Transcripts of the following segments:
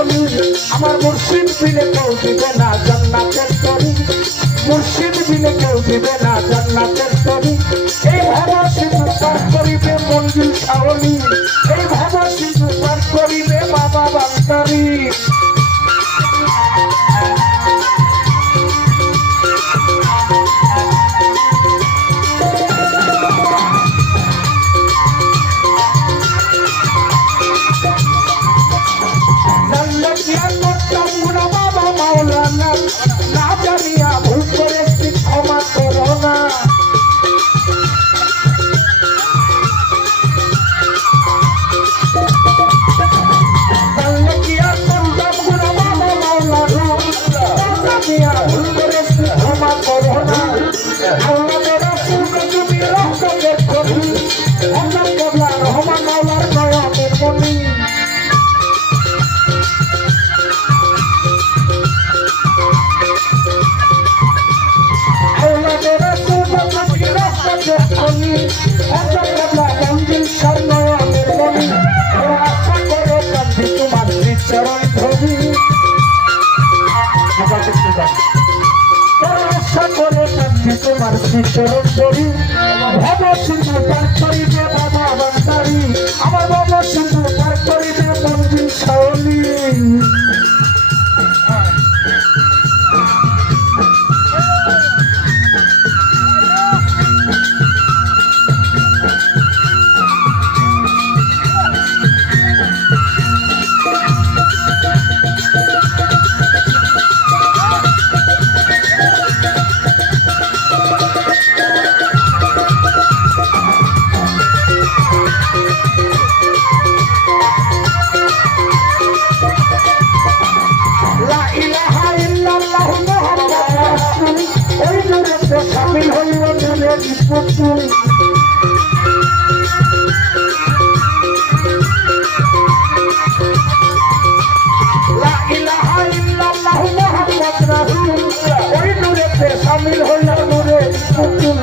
শাওলি আমার মুর্শিদ বিনে কেউ দিবে না জান্নাতের তরি মুর্শিদ বিনে কেউ দিবে না জান্নাতের তরি এই ভাবা সিন্ধু পার করিবে মঞ্জিল শাওলি এই ভাবা সিন্ধু পার করিবে বাবা বান্তারি না জানিয়া ভুল করেছি ক্ষমা করো না জানলে কি আর করতাম গুণা বাবা মাওলানা না জানিয়া ভুল করেছি ক্ষমা করো না আল্লাহ রাসূলকে তুমি রহমতের কবি আল্লাহ কেবলা রহমান মাওলার নয়নের মনি তোমার চরণ ধরি ভব সিন্ধু পার করিবে বাবা বান্তারি আমার ভব সিন্ধু পার করিবে মঞ্জিল শাওলি শামিল হইল নূরের পুতুল লা ইলাহা ইল্লাল্লাহু মুহাম্মাদ রাসূল ওই নূরেতে শামিল হইল নূরের পুতুল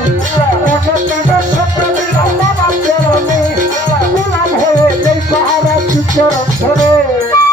অনন্ত সত্যের আল্লাহ চরণে গোলাম হয়ে যেই পাহারা চরণ ধরে